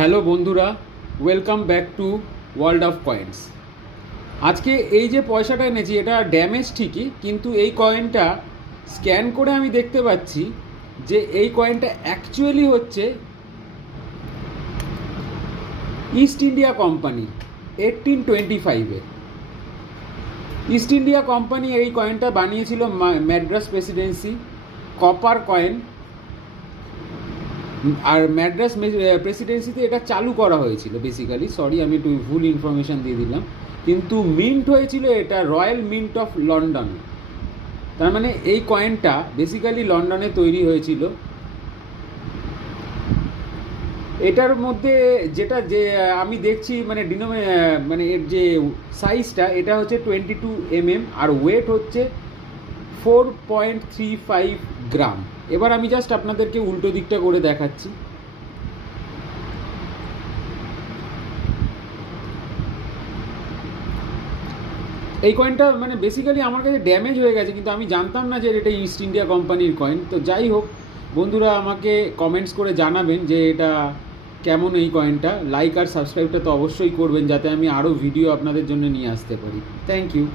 Hello বন্ধুরা, welcome back to world of coins. আজকে এই যে পয়সাটা এনেছি এটা ড্যামেজ ঠিকই, কিন্তু এই কয়েনটা স্ক্যান করে আমি দেখতে পাচ্ছি যে এই কয়েনটা অ্যাকচুয়ালি হচ্ছে ইস্ট ইন্ডিয়া কোম্পানি 1825-এ। ইস্ট ইন্ডিয়া কোম্পানি এই কয়েনটা বানিয়েছিল ম্যাড্রাস প্রেসিডেন্সি, কপার কয়েন। আর ম্যাড্রাস প্রেসিডেন্সিতে এটা চালু করা হয়েছিল বেসিক্যালি। সরি, আমি একটু ভুল ইনফরমেশান দিয়ে দিলাম, কিন্তু মিন্ট হয়েছিল এটা রয়্যাল মিন্ট অফ লন্ডন। তার মানে এই কয়েনটা বেসিক্যালি লন্ডনে তৈরি হয়েছিল। এটার মধ্যে যেটা যে আমি দেখছি মানে মানে এর যে সাইজটা এটা হচ্ছে 22 mm আর ওয়েট হচ্ছে 4.35 গ্রাম। এবার আমি জাস্ট আপনাদেরকে উল্টো দিকটা করে দেখাচ্ছি। এই কয়েনটা মানে বেসিক্যালি আমার কাছে ড্যামেজ হয়ে গেছে, কিন্তু আমি জানতাম না যে এটা ইস্ট ইন্ডিয়া কোম্পানির কয়েন। তো যাই হোক, বন্ধুরা আমাকে কমেন্টস করে জানাবেন যে এটা কেমন এই কয়েনটা। লাইক আর সাবস্ক্রাইবটা তো অবশ্যই করবেন যাতে আমি আরও ভিডিও আপনাদের জন্য নিয়ে আসতে পারি। Thank you.